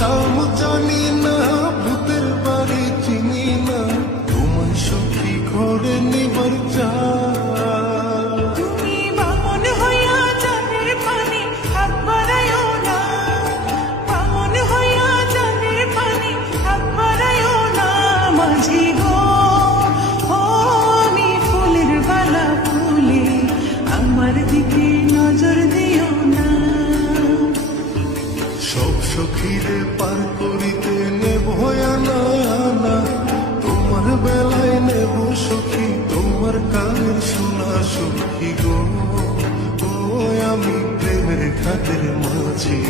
শাম জানি না, ভূতের বাড়ি চিনি না, তোমায় সখী ঘরে নিবার চা। তুমি বামন হইয়া জানের পানি হাত বাড়াইও না, বামন হইয়া জানের পানি হাত বাড়াইও না। মাঝি গো ও আমি ফুলের বালা ফুলে, আমার দিকে নজর দিও না। সব সখীরে পার করিতে নেব আনা আনা, তোমার বেলায় নেব সখী তোমার কানের শোনা সখী গো। ও আমি প্রেমের খাতের মাঝি,